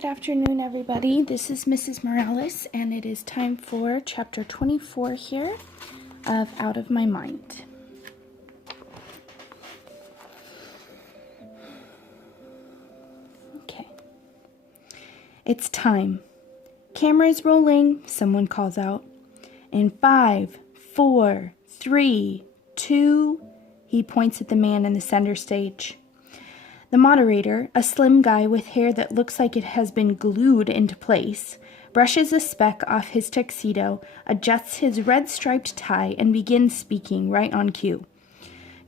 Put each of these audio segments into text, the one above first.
Good afternoon, everybody. This is Mrs. Morales, and it is time for chapter 24 here of Out of My Mind. Okay. It's time. Camera's rolling, someone calls out. In 5, 4, 3, 2, he points at the man in the center stage. The moderator, a slim guy with hair that looks like it has been glued into place, brushes a speck off his tuxedo, adjusts his red-striped tie, and begins speaking right on cue.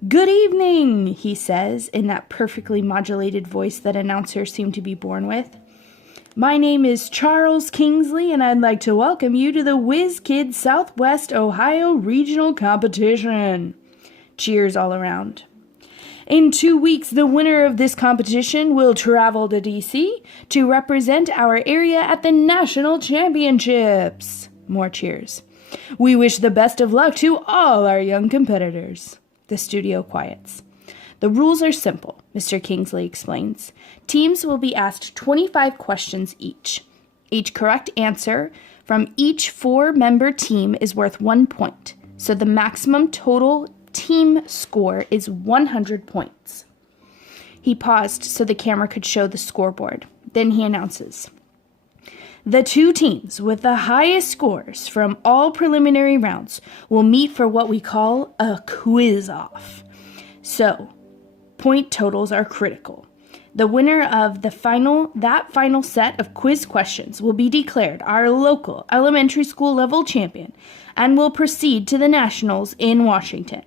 "Good evening," he says, in that perfectly modulated voice that announcers seem to be born with. "My name is Charles Kingsley, and I'd like to welcome you to the Whiz Kids Southwest Ohio Regional Competition." Cheers all around. In 2 weeks, the winner of this competition will travel to D.C. to represent our area at the National Championships. More cheers. We wish the best of luck to all our young competitors. The studio quiets. The rules are simple, Mr. Kingsley explains. Teams will be asked 25 questions each. Each correct answer from each 4-member team is worth 1 point, so the maximum total team score is 100 points. He paused so the camera could show the scoreboard. Then he announces, "The 2 teams with the highest scores from all preliminary rounds will meet for what we call a quiz-off. So, point totals are critical. The winner of that final set of quiz questions will be declared our local elementary school level champion and will proceed to the nationals in Washington.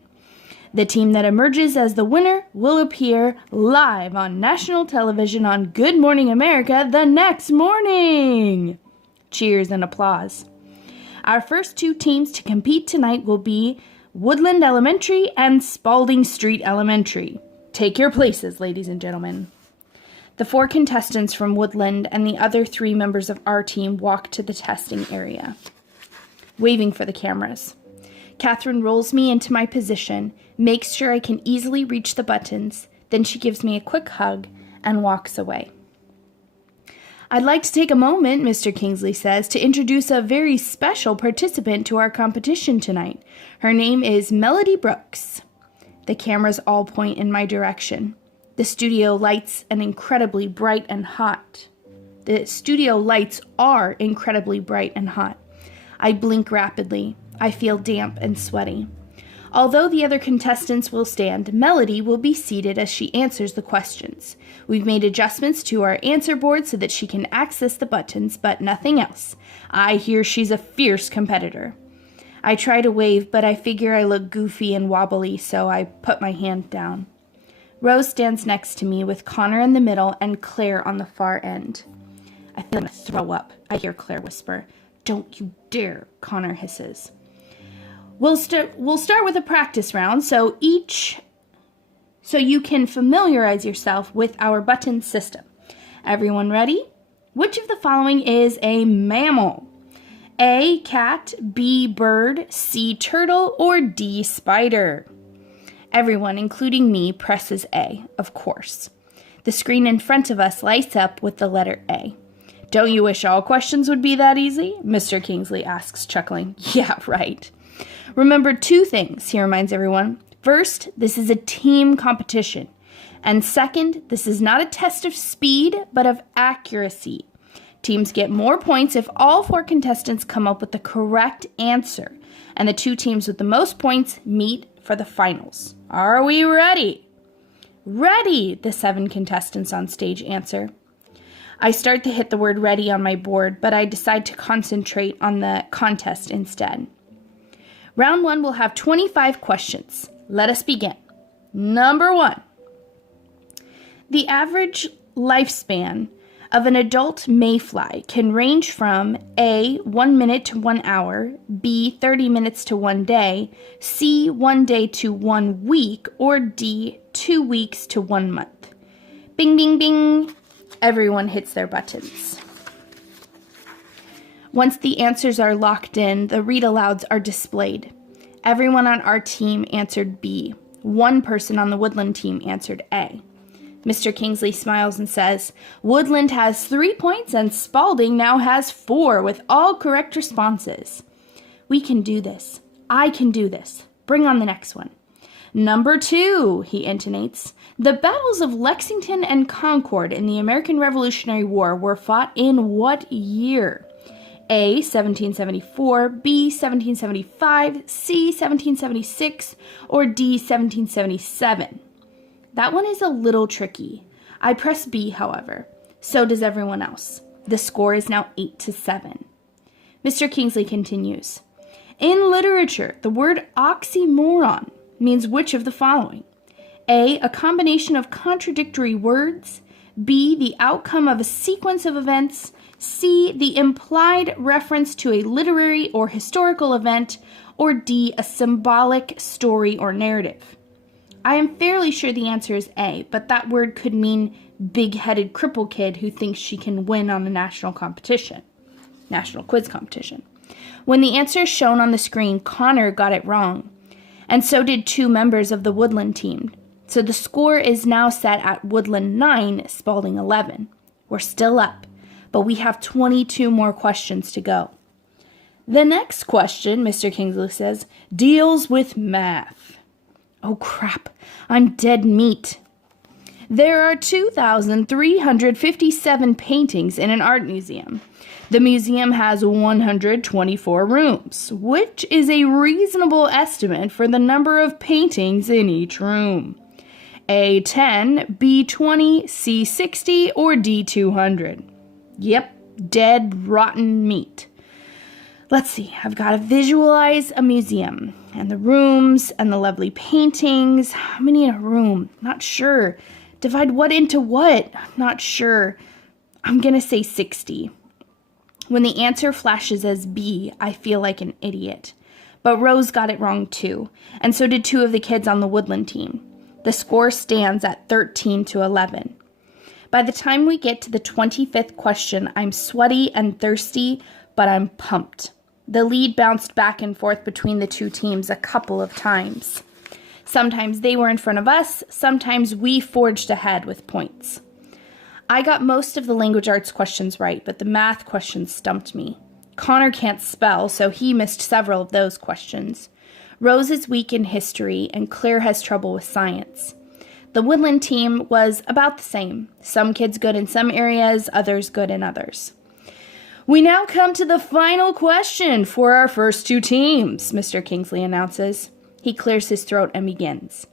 The team that emerges as the winner will appear live on national television on Good Morning America the next morning." Cheers and applause. Our first 2 teams to compete tonight will be Woodland Elementary and Spalding Street Elementary. Take your places, ladies and gentlemen. The 4 contestants from Woodland and the other 3 members of our team walk to the testing area, waving for the cameras. Catherine rolls me into my position, makes sure I can easily reach the buttons, then she gives me a quick hug and walks away. "I'd like to take a moment," Mr. Kingsley says, "to introduce a very special participant to our competition tonight. Her name is Melody Brooks." The cameras all point in my direction. The studio lights are incredibly bright and hot. I blink rapidly. I feel damp and sweaty. Although the other contestants will stand, Melody will be seated as she answers the questions. We've made adjustments to our answer board so that she can access the buttons, but nothing else. I hear she's a fierce competitor. I try to wave, but I figure I look goofy and wobbly, so I put my hand down. Rose stands next to me with Connor in the middle and Claire on the far end. "I feel like I'm gonna throw up," I hear Claire whisper. "Don't you dare," Connor hisses. We'll start with a practice round, so you can familiarize yourself with our button system. Everyone ready? Which of the following is a mammal? A, cat, B, bird, C, turtle, or D, spider? Everyone, including me, presses A, of course. The screen in front of us lights up with the letter A. "Don't you wish all questions would be that easy?" Mr. Kingsley asks, chuckling. "Yeah, right. Remember 2 things," he reminds everyone. First, this is a team competition. And second, this is not a test of speed, but of accuracy. Teams get more points if all 4 contestants come up with the correct answer. And the 2 teams with the most points meet for the finals. Are we ready? "Ready," the 7 contestants on stage answer. I start to hit the word ready on my board, but I decide to concentrate on the contest instead. Round 1 will have 25 questions. Let us begin. Number 1. The average lifespan of an adult mayfly can range from A, 1 minute to 1 hour, B, 30 minutes to 1 day, C, 1 day to 1 week, or D, 2 weeks to 1 month. Bing, bing, bing. Everyone hits their buttons. Once the answers are locked in, the read-alouds are displayed. Everyone on our team answered B. 1 person on the Woodland team answered A. Mr. Kingsley smiles and says, Woodland has 3 points and Spalding now has 4 with all correct responses. We can do this. I can do this. Bring on the next one. Number 2, he intonates. The battles of Lexington and Concord in the American Revolutionary War were fought in what year? A, 1774, B, 1775, C, 1776, or D, 1777? That one is a little tricky. I press B, however. So does everyone else. The score is now 8-7. Mr. Kingsley continues. In literature, the word oxymoron means which of the following? A combination of contradictory words. B, the outcome of a sequence of events. C, the implied reference to a literary or historical event. Or D, a symbolic story or narrative. I am fairly sure the answer is A, but that word could mean big-headed cripple kid who thinks she can win on a national quiz competition. When the answer is shown on the screen, Connor got it wrong, and so did 2 members of the Woodland team. So the score is now set at Woodland 9, Spalding 11. We're still up, but we have 22 more questions to go. The next question, Mr. Kingsley says, deals with math. Oh crap, I'm dead meat. There are 2,357 paintings in an art museum. The museum has 124 rooms, which is a reasonable estimate for the number of paintings in each room. A 10, B 20, C 60, or D 200? Yep, dead rotten meat. Let's see, I've got to visualize a museum and the rooms and the lovely paintings. How many in a room? Not sure. Divide what into what? Not sure. I'm going to say 60. When the answer flashes as B, I feel like an idiot. But Rose got it wrong too, and so did 2 of the kids on the Woodland team. The score stands at 13-11. By the time we get to the 25th question, I'm sweaty and thirsty, but I'm pumped. The lead bounced back and forth between the 2 teams a couple of times. Sometimes they were in front of us, sometimes we forged ahead with points. I got most of the language arts questions right, but the math questions stumped me. Connor can't spell, so he missed several of those questions. Rose is weak in history, and Claire has trouble with science. The Woodland team was about the same. Some kids good in some areas, others good in others. We now come to the final question for our first 2 teams, Mr. Kingsley announces. He clears his throat and begins.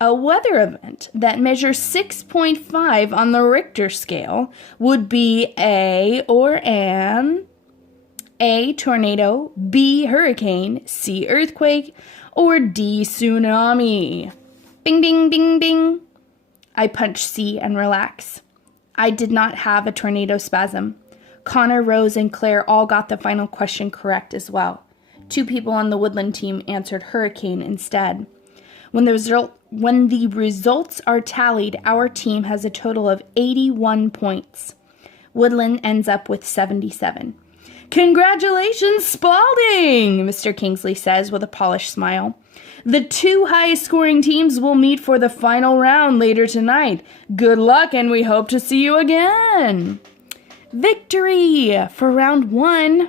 A weather event that measures 6.5 on the Richter scale would be A or an A, tornado, B, hurricane, C, earthquake, or D, tsunami. Bing, bing, bing, bing. I punch C and relax. I did not have a tornado spasm. Connor, Rose, and Claire all got the final question correct as well. 2 people on the Woodland team answered hurricane instead. When the results are tallied, our team has a total of 81 points. Woodland ends up with 77. Congratulations, Spalding, Mr. Kingsley says with a polished smile. The 2 highest scoring teams will meet for the final round later tonight. Good luck, and we hope to see you again. Victory for round 1.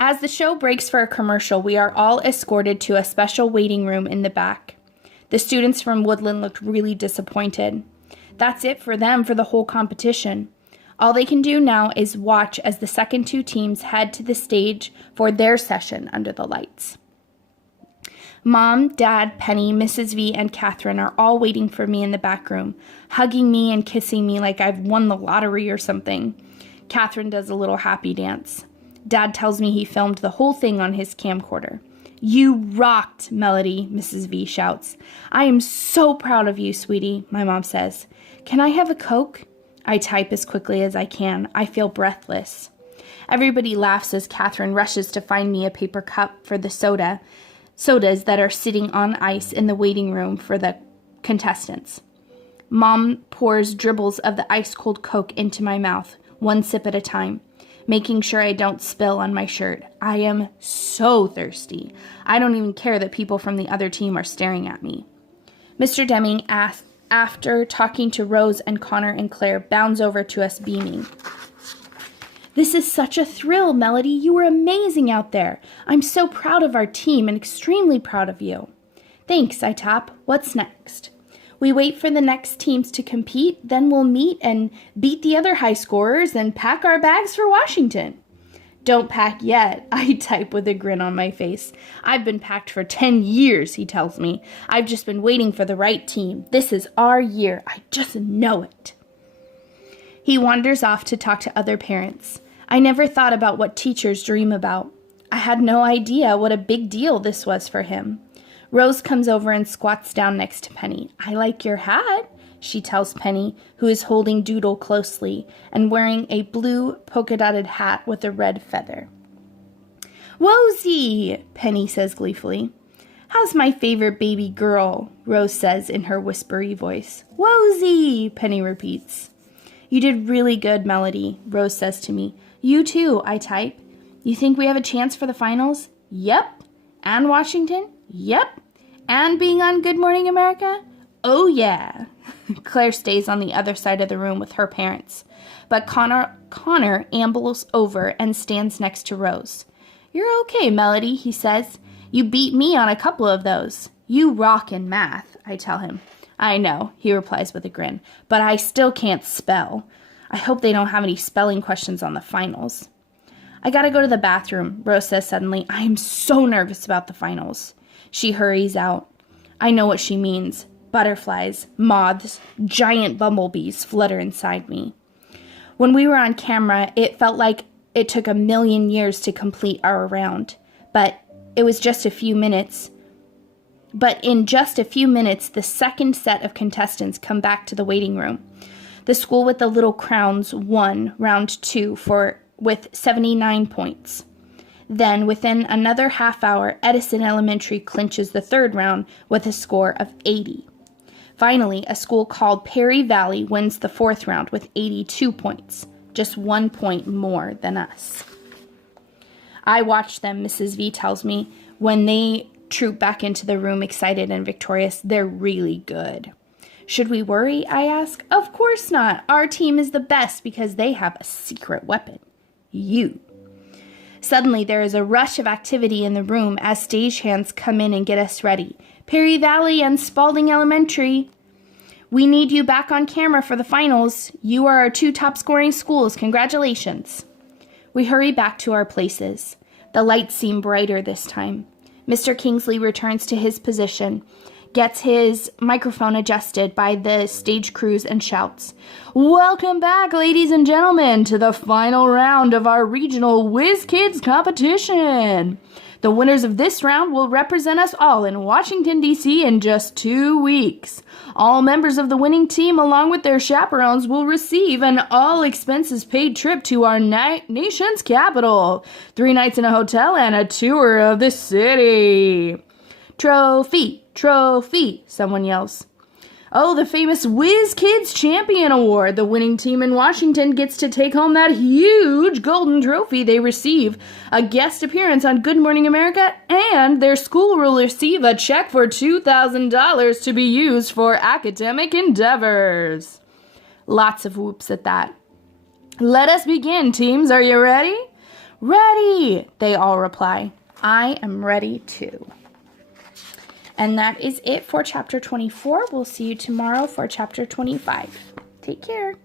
As the show breaks for a commercial, we are all escorted to a special waiting room in the back. The students from Woodland looked really disappointed. That's it for them for the whole competition. All they can do now is watch as the second 2 teams head to the stage for their session under the lights. Mom, Dad, Penny, Mrs. V, and Catherine are all waiting for me in the back room, hugging me and kissing me like I've won the lottery or something. Catherine does a little happy dance. Dad tells me he filmed the whole thing on his camcorder. You rocked, Melody, Mrs. V shouts. I am so proud of you, sweetie, my mom says. Can I have a Coke? I type as quickly as I can. I feel breathless. Everybody laughs as Catherine rushes to find me a paper cup for the sodas that are sitting on ice in the waiting room for the contestants. Mom pours dribbles of the ice-cold Coke into my mouth, 1 sip at a time, making sure I don't spill on my shirt. I am so thirsty. I don't even care that people from the other team are staring at me. Mr. Deming after talking to Rose and Connor and Claire, bounds over to us beaming. This is such a thrill, Melody. You were amazing out there. I'm so proud of our team and extremely proud of you. Thanks, I tap. What's next? We wait for the next teams to compete, then we'll meet and beat the other high scorers and pack our bags for Washington. Don't pack yet, I type with a grin on my face. I've been packed for 10 years, he tells me. I've just been waiting for the right team. This is our year. I just know it. He wanders off to talk to other parents. I never thought about what teachers dream about. I had no idea what a big deal this was for him. Rose comes over and squats down next to Penny. I like your hat, she tells Penny, who is holding Doodle closely and wearing a blue polka-dotted hat with a red feather. Wozie, Penny says gleefully. How's my favorite baby girl? Rose says in her whispery voice. Wozie, Penny repeats. You did really good, Melody, Rose says to me. You too, I type. You think we have a chance for the finals? Yep. And Washington? Yep. And being on Good Morning America? Oh, yeah. Claire stays on the other side of the room with her parents. But Connor ambles over and stands next to Rose. You're okay, Melody, he says. You beat me on a couple of those. You rock in math, I tell him. I know, he replies with a grin, but I still can't spell. I hope they don't have any spelling questions on the finals. I gotta go to the bathroom, Rose says suddenly. I am so nervous about the finals. She hurries out. I know what she means. Butterflies, moths, giant bumblebees flutter inside me. When we were on camera, it felt like it took 1,000,000 years to complete our round. But it was just a few minutes. But in just a few minutes, the second set of contestants come back to the waiting room. The school with the little crowns won round 2 with 79 points. Then, within another half hour, Edison Elementary clinches the third round with a score of 80. Finally, a school called Perry Valley wins the fourth round with 82 points, just 1 point more than us. I watched them, Mrs. V tells me. When they troop back into the room excited and victorious, they're really good. Should we worry, I ask? Of course not. Our team is the best because they have a secret weapon. You. Suddenly, there is a rush of activity in the room as stagehands come in and get us ready. Perry Valley and Spalding Elementary. We need you back on camera for the finals. You are our 2 top-scoring schools. Congratulations. We hurry back to our places. The lights seem brighter this time. Mr. Kingsley returns to his position, gets his microphone adjusted by the stage crews and shouts, Welcome back, ladies and gentlemen, to the final round of our regional Whiz Kids competition. The winners of this round will represent us all in Washington, D.C. in just 2 weeks. All members of the winning team, along with their chaperones, will receive an all-expenses-paid trip to our nation's capital, 3 nights in a hotel and a tour of the city. Trophy, trophy, someone yells. Oh, the famous Whiz Kids Champion Award. The winning team in Washington gets to take home that huge golden trophy they receive, a guest appearance on Good Morning America, and their school will receive a check for $2,000 to be used for academic endeavors. Lots of whoops at that. Let us begin, teams. Are you ready? Ready, they all reply. I am ready too. And that is it for Chapter 24. We'll see you tomorrow for Chapter 25. Take care.